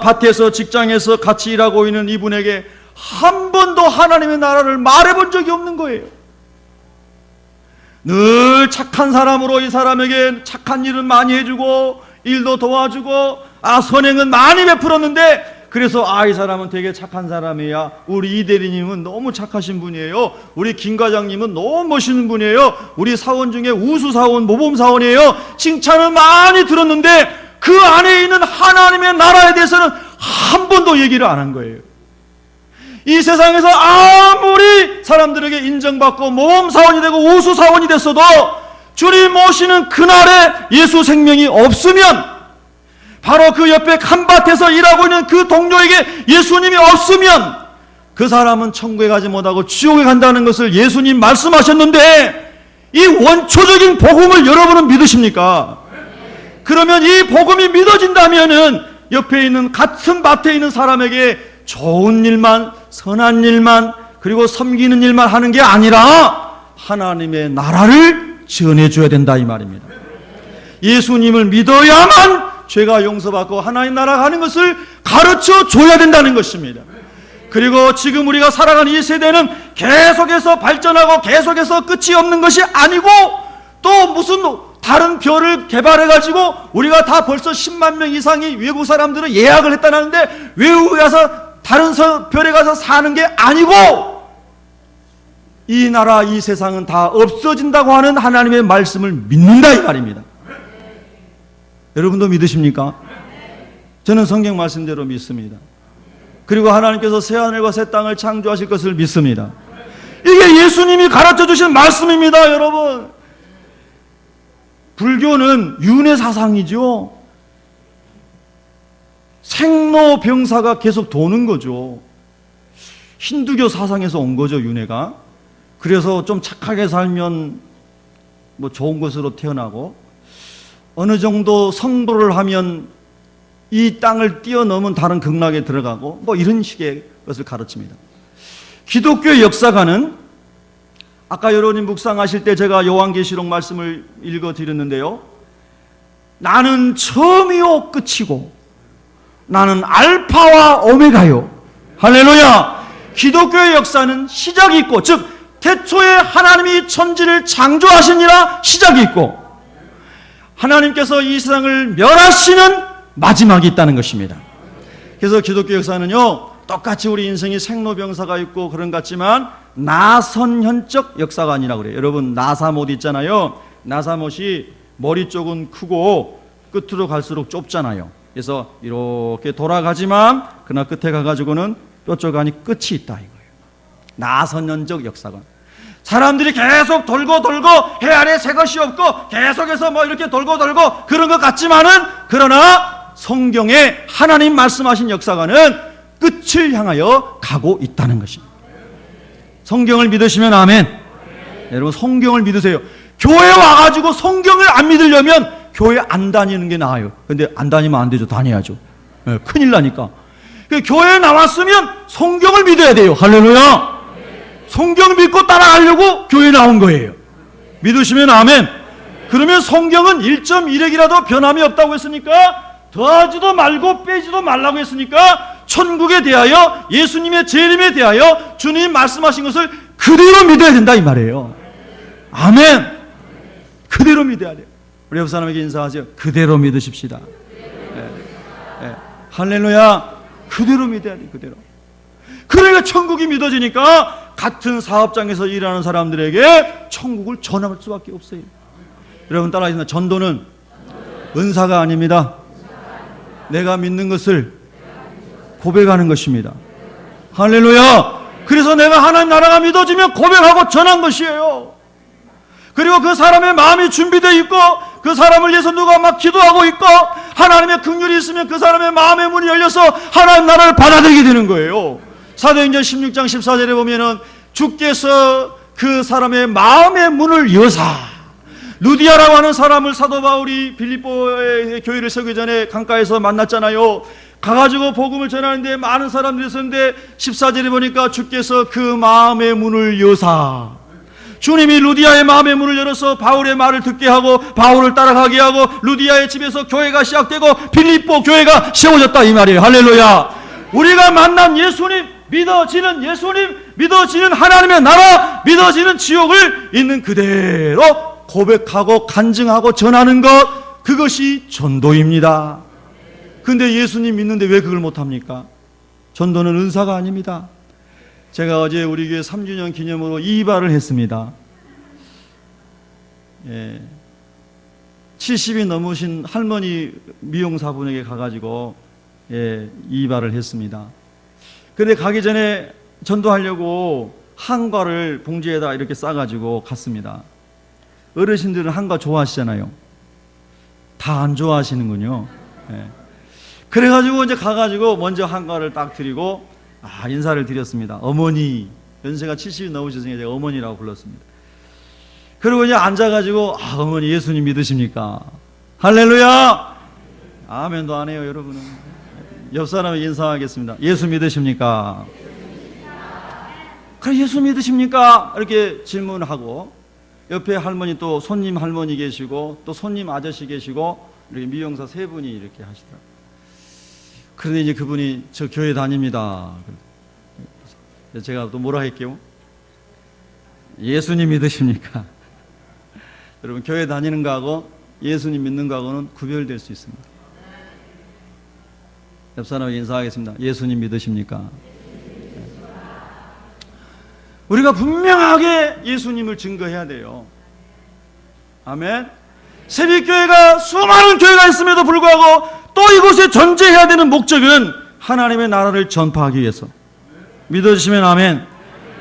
밭에서 직장에서 같이 일하고 있는 이분에게 한 번도 하나님의 나라를 말해본 적이 없는 거예요. 늘 착한 사람으로 이 사람에게 착한 일은 많이 해주고 일도 도와주고 선행은 많이 베풀었는데, 그래서 이 사람은 되게 착한 사람이야, 우리 이 대리님은 너무 착하신 분이에요, 우리 김 과장님은 너무 멋있는 분이에요, 우리 사원 중에 우수 사원, 모범 사원이에요, 칭찬을 많이 들었는데 그 안에 있는 하나님의 나라에 대해서는 한 번도 얘기를 안 한 거예요. 이 세상에서 아무리 사람들에게 인정받고 모범사원이 되고 우수사원이 됐어도 주님 오시는 그날에 예수 생명이 없으면, 바로 그 옆에 칸밭에서 일하고 있는 그 동료에게 예수님이 없으면 그 사람은 천국에 가지 못하고 지옥에 간다는 것을 예수님 말씀하셨는데, 이 원초적인 복음을 여러분은 믿으십니까? 그러면 이 복음이 믿어진다면은 옆에 있는 같은 밭에 있는 사람에게 좋은 일만, 선한 일만, 그리고 섬기는 일만 하는 게 아니라 하나님의 나라를 전해줘야 된다 이 말입니다. 예수님을 믿어야만 죄가 용서받고 하나님 나라 가는 것을 가르쳐 줘야 된다는 것입니다. 그리고 지금 우리가 살아가는 이 세대는 계속해서 발전하고 계속해서 끝이 없는 것이 아니고 또 무슨 다른 별을 개발해가지고 우리가 다 벌써 10만 명 이상이 외국 사람들은 예약을 했다는데 외국에 가서 다른 별에 가서 사는 게 아니고 이 나라 이 세상은 다 없어진다고 하는 하나님의 말씀을 믿는다 이 말입니다. 여러분도 믿으십니까? 저는 성경 말씀대로 믿습니다. 그리고 하나님께서 새하늘과 새 땅을 창조하실 것을 믿습니다. 이게 예수님이 가르쳐 주신 말씀입니다. 여러분, 불교는 윤회 사상이죠. 생로병사가 계속 도는 거죠. 힌두교 사상에서 온 거죠, 윤회가. 그래서 좀 착하게 살면 뭐 좋은 것으로 태어나고 어느 정도 성불을 하면 이 땅을 뛰어넘은 다른 극락에 들어가고 뭐 이런 식의 것을 가르칩니다. 기독교의 역사가는 아까 여러분이 묵상하실 때 제가 요한계시록 말씀을 읽어드렸는데요, 나는 처음이요 끝이고 나는 알파와 오메가요. 할렐루야. 기독교의 역사는 시작이 있고, 즉 태초에 하나님이 천지를 창조하시니라 시작이 있고 하나님께서 이 세상을 멸하시는 마지막이 있다는 것입니다. 그래서 기독교 역사는요, 똑같이 우리 인생이 생로병사가 있고 그런 것 같지만 나선현적 역사가 아니라고 그래요. 여러분, 나사못 있잖아요. 나사못이 머리 쪽은 크고 끝으로 갈수록 좁잖아요. 그래서 이렇게 돌아가지만 그러나 끝에 가가지고는 뼈쪽 안이 끝이 있다 이거예요. 나선현적 역사관. 사람들이 계속 돌고 해 아래 새 것이 없고 계속해서 뭐 이렇게 돌고 그런 것 같지만은, 그러나 성경에 하나님 말씀하신 역사관은 끝을 향하여 가고 있다는 것입니다. 성경을 믿으시면 아멘. 여러분, 성경을 믿으세요. 교회 와가지고 성경을 안 믿으려면 교회 안 다니는 게 나아요. 근데 안 다니면 안 되죠. 다녀야죠. 예, 큰일 나니까. 교회에 나왔으면 성경을 믿어야 돼요. 할렐루야. 성경 믿고 따라가려고 교회에 나온 거예요. 믿으시면 아멘. 그러면 성경은 1.1핵이라도 변함이 없다고 했으니까, 더하지도 말고 빼지도 말라고 했으니까, 천국에 대하여, 예수님의 재림에 대하여 주님 말씀하신 것을 그대로 믿어야 된다 이 말이에요. 아멘. 그대로 믿어야 돼요. 우리 옆 사람에게 인사하세요. 그대로 믿으십시다. 할렐루야. 그대로 믿어야 돼. 그대로. 그러니까 천국이 믿어지니까 같은 사업장에서 일하는 사람들에게 천국을 전할 수밖에 없어요. 여러분 따라하시나? 전도는 은사가 아닙니다. 내가 믿는 것을 고백하는 것입니다. 할렐루야. 그래서 내가 하나님 나라가 믿어지면 고백하고 전한 것이에요. 그리고 그 사람의 마음이 준비되어 있고, 그 사람을 위해서 누가 막 기도하고 있고, 하나님의 긍휼이 있으면 그 사람의 마음의 문이 열려서 하나님 나라를 받아들이게 되는 거예요. 사도행전 16장 14절에 보면은 주께서 그 사람의 마음의 문을 여사, 루디아라고 하는 사람을 사도 바울이 빌립보의 교회를 세우기 전에 강가에서 만났잖아요. 가가지고 복음을 전하는데 많은 사람들이 있었는데 14절에 보니까 주께서 그 마음의 문을 여사, 주님이 루디아의 마음의 문을 열어서 바울의 말을 듣게 하고 바울을 따라가게 하고 루디아의 집에서 교회가 시작되고 빌립보 교회가 세워졌다 이 말이에요. 할렐루야. 우리가 만난 예수님, 믿어지는 예수님, 믿어지는 하나님의 나라, 믿어지는 지옥을 있는 그대로 고백하고 간증하고 전하는 것, 그것이 전도입니다. 근데 예수님 믿는데 왜 그걸 못합니까? 전도는 은사가 아닙니다. 제가 어제 우리 교회 3주년 기념으로 이발을 했습니다. 70이 넘으신 할머니 미용사분에게 가가지고 이발을 했습니다. 근데 가기 전에 전도하려고 한과를 봉지에다 이렇게 싸가지고 갔습니다. 어르신들은 한과 좋아하시잖아요. 다 안 좋아하시는군요. 그래가지고 이제 가가지고 먼저 한과를 딱 드리고 인사를 드렸습니다. 어머니, 연세가 70이 넘으셨으니까 제가 어머니라고 불렀습니다. 그리고 이제 앉아가지고 어머니 예수님 믿으십니까? 할렐루야. 아멘도 안 해요 여러분은. 옆 사람에 인사하겠습니다. 예수 믿으십니까? 그래 예수 믿으십니까? 이렇게 질문하고, 옆에 할머니 또 손님 할머니 계시고 또 손님 아저씨 계시고 이렇게 미용사 세 분이 이렇게 하시더라고요. 그런데 이제 그분이 저 교회 다닙니다. 제가 또 뭐라 할게요? 예수님 믿으십니까? 여러분 교회 다니는 거하고 예수님 믿는 거하고는 구별될 수 있습니다. 옆 사람에게 인사하겠습니다. 예수님 믿으십니까? 우리가 분명하게 예수님을 증거해야 돼요. 아멘. 새벽교회가 수많은 교회가 있음에도 불구하고 또 이곳에 존재해야 되는 목적은 하나님의 나라를 전파하기 위해서. 믿어주시면 아멘.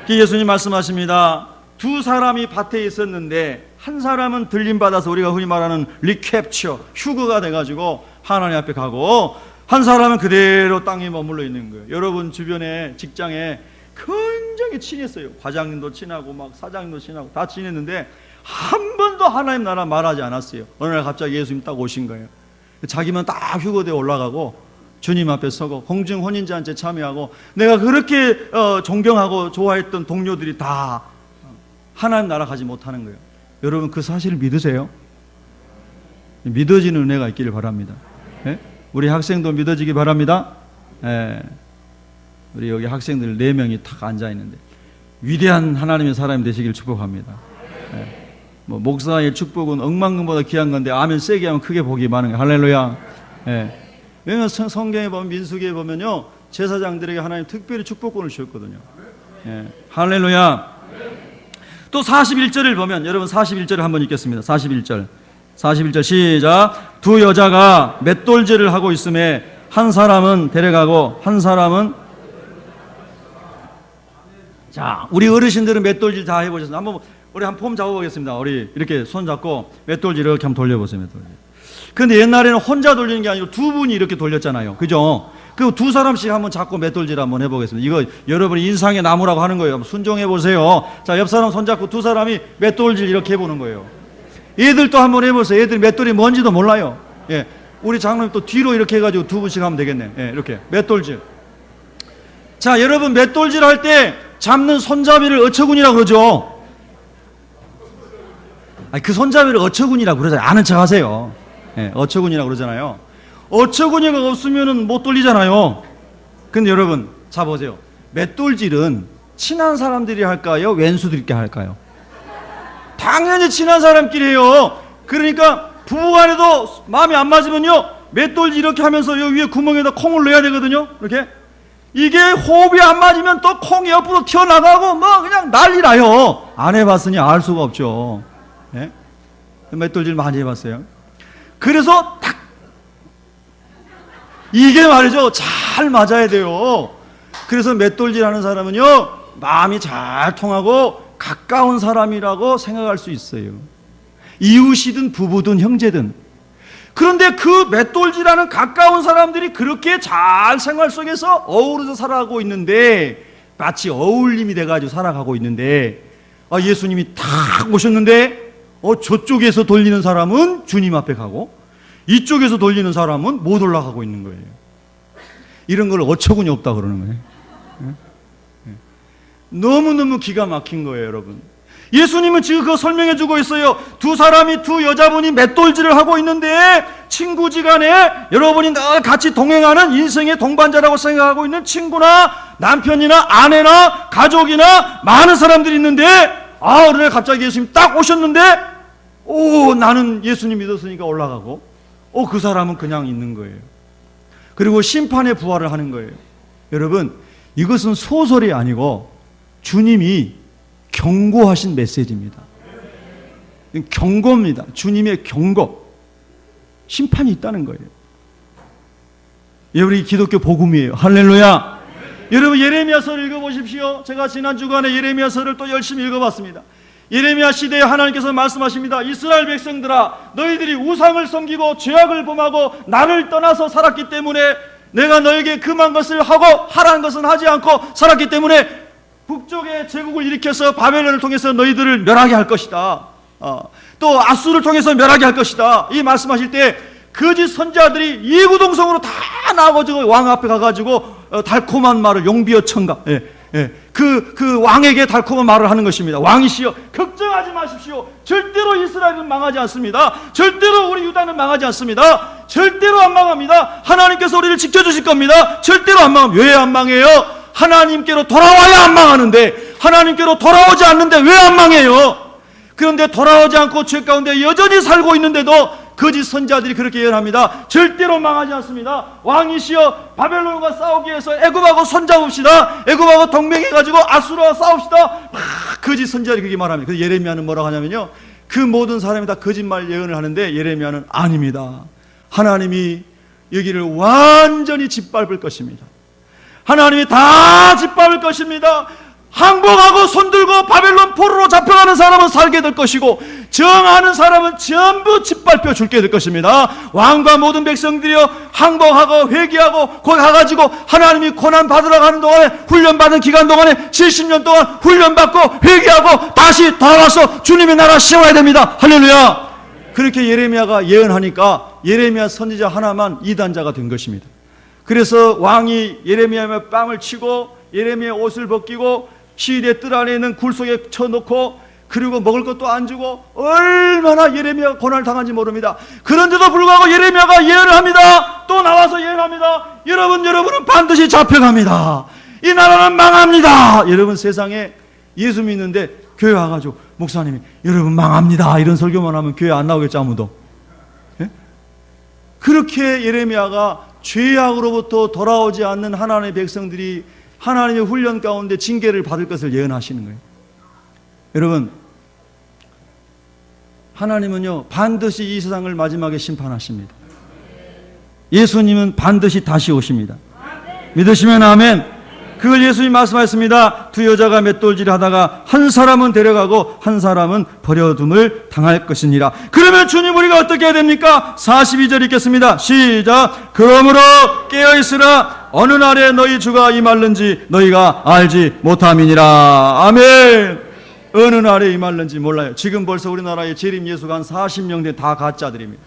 예수님 말씀하십니다. 두 사람이 밭에 있었는데 한 사람은 들림받아서 우리가 흔히 말하는 리캡처, 휴거가 돼가지고 하나님 앞에 가고, 한 사람은 그대로 땅에 머물러 있는 거예요. 여러분 주변에 직장에 굉장히 친했어요. 과장님도 친하고 막 사장님도 친하고 다 친했는데 한 번도 하나님 나라 말하지 않았어요. 어느 날 갑자기 예수님 딱 오신 거예요. 자기만 딱 휴거대에 올라가고 주님 앞에 서고 공중 혼인잔치에 참여하고, 내가 그렇게 존경하고 좋아했던 동료들이 다 하나님 나라 가지 못하는 거예요. 여러분 그 사실을 믿으세요? 믿어지는 은혜가 있기를 바랍니다. 네? 우리 학생도 믿어지기 바랍니다. 네. 우리 여기 학생들 4명이 탁 앉아있는데 위대한 하나님의 사람이 되시길 축복합니다. 네. 목사의 축복은 억만금보다 귀한 건데 아멘 세게 하면 크게 복이 많은 거예요. 할렐루야. 네. 왜냐하면 성경에 보면, 민수기에 보면요, 제사장들에게 하나님 특별히 축복권을 주셨거든요. 네. 할렐루야. 또 41절을 보면, 여러분 41절을 한번 읽겠습니다. 41절 시작. 두 여자가 맷돌질을 하고 있음에 한 사람은 데려가고 한 사람은, 자, 우리 어르신들은 맷돌질 다 해보셨어요? 우리 한 폼 잡아보겠습니다. 우리 이렇게 손 잡고 맷돌질 이렇게 한번 돌려보세요. 맷돌질. 근데 옛날에는 혼자 돌리는 게 아니고 두 분이 이렇게 돌렸잖아요. 그죠? 그 두 사람씩 한번 잡고 맷돌질 한번 해보겠습니다. 이거 여러분이 인상의 나무라고 하는 거예요. 한번 순종해 보세요. 자, 옆 사람 손 잡고 두 사람이 맷돌질 이렇게 해보는 거예요. 애들도 한번 해보세요. 애들이 맷돌이 뭔지도 몰라요. 예. 우리 장로님 또 뒤로 이렇게 해가지고 두 분씩 하면 되겠네. 예, 이렇게. 맷돌질. 자, 여러분, 맷돌질 할 때 잡는 손잡이를 어처구니라고 그러죠? 아니, 그 손잡이를 어처구니라고 그러잖아요. 아는 척 하세요. 예, 어처구니라고 그러잖아요. 어처구니가 없으면은 못 돌리잖아요. 근데 여러분, 자, 보세요. 맷돌질은 친한 사람들이 할까요? 왼수들끼리 할까요? 당연히 친한 사람끼리 해요. 그러니까 부부간에도 마음이 안 맞으면요, 맷돌질 이렇게 하면서 여기 위에 구멍에다 콩을 넣어야 되거든요. 이렇게. 이게 호흡이 안 맞으면 또 콩이 옆으로 튀어나가고 뭐 그냥 난리 나요. 안 해봤으니 알 수가 없죠. 예? 맷돌질 많이 해봤어요. 그래서 딱 이게 말이죠, 잘 맞아야 돼요. 그래서 맷돌질 하는 사람은요, 마음이 잘 통하고 가까운 사람이라고 생각할 수 있어요. 이웃이든 부부든 형제든. 그런데 그 맷돌질하는 가까운 사람들이 그렇게 잘 생활 속에서 어우러져 살아가고 있는데, 마치 어울림이 돼가지고 살아가고 있는데, 예수님이 탁 오셨는데 저쪽에서 돌리는 사람은 주님 앞에 가고 이쪽에서 돌리는 사람은 못 올라가고 있는 거예요. 이런 걸 어처구니 없다 그러는 거예요. 너무너무 기가 막힌 거예요, 여러분. 예수님은 지금 그거 설명해 주고 있어요. 두 사람이, 두 여자분이 맷돌질을 하고 있는데, 친구지간에 여러분이 늘 같이 동행하는 인생의 동반자라고 생각하고 있는 친구나 남편이나 아내나 가족이나 많은 사람들이 있는데, 어느 날 갑자기 예수님이 딱 오셨는데, 나는 예수님 믿었으니까 올라가고, 그 사람은 그냥 있는 거예요. 그리고 심판의 부활을 하는 거예요. 여러분, 이것은 소설이 아니고 주님이 경고하신 메시지입니다. 경고입니다. 주님의 경고. 심판이 있다는 거예요. 우리 기독교 복음이에요. 할렐루야. 여러분, 예레미야서를 읽어보십시오. 제가 지난 주간에 예레미야서를 또 열심히 읽어봤습니다. 예레미야 시대에 하나님께서 말씀하십니다. 이스라엘 백성들아, 너희들이 우상을 섬기고 죄악을 범하고 나를 떠나서 살았기 때문에 내가 너에게 금한 것을 하고 하라는 것은 하지 않고 살았기 때문에 북쪽의 제국을 일으켜서 바벨론을 통해서 너희들을 멸하게 할 것이다. 또 아수를 통해서 멸하게 할 것이다. 이 말씀하실 때 거짓 선지자들이 이구동성으로 다 나와가지고 왕 앞에 가가지고 달콤한 말을, 용비어 청각, 그 왕에게 달콤한 말을 하는 것입니다. 왕이시여, 걱정하지 마십시오. 절대로 이스라엘은 망하지 않습니다. 절대로 우리 유다는 망하지 않습니다. 절대로 안 망합니다. 하나님께서 우리를 지켜주실 겁니다. 절대로 안 망합니다. 왜 안 망해요? 하나님께로 돌아와야 안 망하는데, 하나님께로 돌아오지 않는데 왜 안 망해요? 그런데 돌아오지 않고 죄 가운데 여전히 살고 있는데도 거짓 선지자들이 그렇게 예언합니다. 절대로 망하지 않습니다. 왕이시여, 바벨론과 싸우기 위해서 애굽하고 손잡읍시다. 애굽하고 동맹해가지고 아수르와 싸웁시다. 거짓 선지자들이 그렇게 말합니다. 그래서 예레미야는 뭐라고 하냐면요, 그 모든 사람이 다 거짓말 예언을 하는데 예레미야는 아닙니다. 하나님이 여기를 완전히 짓밟을 것입니다. 하나님이 다 짓밟을 것입니다. 항복하고 손들고 바벨론 포로로 잡혀가는 사람은 살게 될 것이고, 정하는 사람은 전부 짓밟혀 죽게 될 것입니다. 왕과 모든 백성들이여, 항복하고 회개하고 거기 가가지고 하나님이 고난 받으러 가는 동안에, 훈련받은 기간 동안에 70년 동안 훈련받고 회개하고 다시 돌아와서 주님의 나라 세워야 됩니다. 할렐루야. 그렇게 예레미야가 예언하니까 예레미야 선지자 하나만 이단자가 된 것입니다. 그래서 왕이 예레미야의 뺨을 치고 예레미야의 옷을 벗기고 시일의 뜰 안에 있는 굴 속에 쳐놓고, 그리고 먹을 것도 안 주고, 얼마나 예레미야가 고난을 당한지 모릅니다. 그런데도 불구하고 예레미야가 예언을 합니다. 또 나와서 예언합니다. 여러분은 반드시 잡혀갑니다. 이 나라는 망합니다. 여러분, 세상에 예수 믿는데 교회 와가지고 목사님이 여러분 망합니다 이런 설교만 하면 교회 안 나오겠죠, 아무도. 예? 그렇게 예레미야가 죄악으로부터 돌아오지 않는 하나님의 백성들이 하나님의 훈련 가운데 징계를 받을 것을 예언하시는 거예요. 여러분, 하나님은요, 반드시 이 세상을 마지막에 심판하십니다. 예수님은 반드시 다시 오십니다. 믿으시면 아멘. 그걸 예수님이 말씀하셨습니다. 두 여자가 맷돌질 하다가 한 사람은 데려가고 한 사람은 버려둠을 당할 것이니라. 그러면 주님, 우리가 어떻게 해야 됩니까? 42절 읽겠습니다. 시작. 그러므로 깨어있으라. 어느 날에 너희 주가 임할는지 너희가 알지 못함이니라. 아멘. 어느 날에 임할는지 몰라요. 지금 벌써 우리나라에 재림 예수가 한 40명 된 다 가짜들입니다.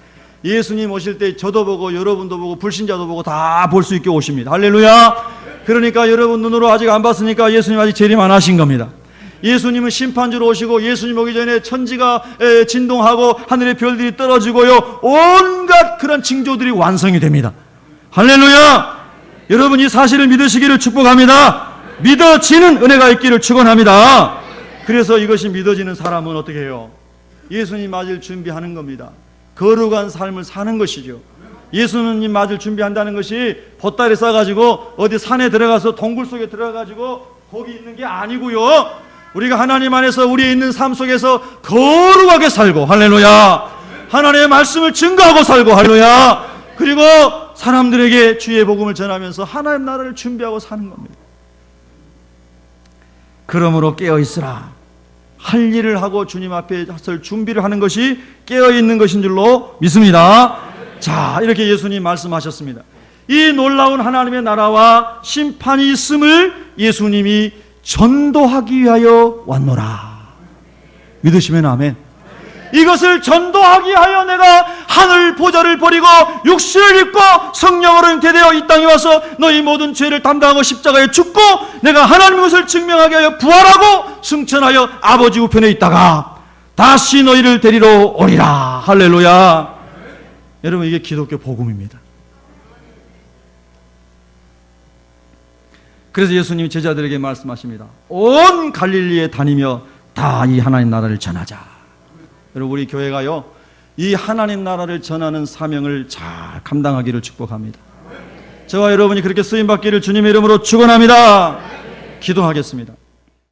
예수님 오실 때 저도 보고 여러분도 보고 불신자도 보고 다 볼 수 있게 오십니다. 할렐루야. 그러니까 여러분 눈으로 아직 안 봤으니까 예수님 아직 재림 안 하신 겁니다. 예수님은 심판주로 오시고 예수님 오기 전에 천지가 진동하고 하늘의 별들이 떨어지고요, 온갖 그런 징조들이 완성이 됩니다. 할렐루야. 여러분 이 사실을 믿으시기를 축복합니다. 믿어지는 은혜가 있기를 축원합니다. 그래서 이것이 믿어지는 사람은 어떻게 해요? 예수님 맞을 준비하는 겁니다. 거룩한 삶을 사는 것이죠. 예수님 맞을 준비한다는 것이 보따리 싸가지고 어디 산에 들어가서 동굴 속에 들어가가지고 거기 있는 게 아니고요, 우리가 하나님 안에서 우리의 있는 삶 속에서 거룩하게 살고, 할렐루야, 하나님의 말씀을 증거하고 살고, 할렐루야, 그리고 사람들에게 주의 복음을 전하면서 하나님 나라를 준비하고 사는 겁니다. 그러므로 깨어있으라. 할 일을 하고 주님 앞에 설 준비를 하는 것이 깨어있는 것인 줄로 믿습니다. 자, 이렇게 예수님 말씀하셨습니다. 이 놀라운 하나님의 나라와 심판이 있음을 예수님이 전도하기 위하여 왔노라. 믿으시면 아멘. 이것을 전도하기 위하여 내가 하늘 보좌를 버리고 육신을 입고 성령으로 잉태되어 이 땅에 와서 너희 모든 죄를 담당하고 십자가에 죽고 내가 하나님의 것을 증명하게 하여 부활하고 승천하여 아버지 우편에 있다가 다시 너희를 데리러 오리라. 할렐루야. 여러분 이게 기독교 복음입니다. 그래서 예수님이 제자들에게 말씀하십니다. 온 갈릴리에 다니며 다 이 하나님 나라를 전하자. 여러분 우리 교회가요, 이 하나님 나라를 전하는 사명을 잘 감당하기를 축복합니다. 저와 여러분이 그렇게 쓰임받기를 주님의 이름으로 축원합니다. 기도하겠습니다.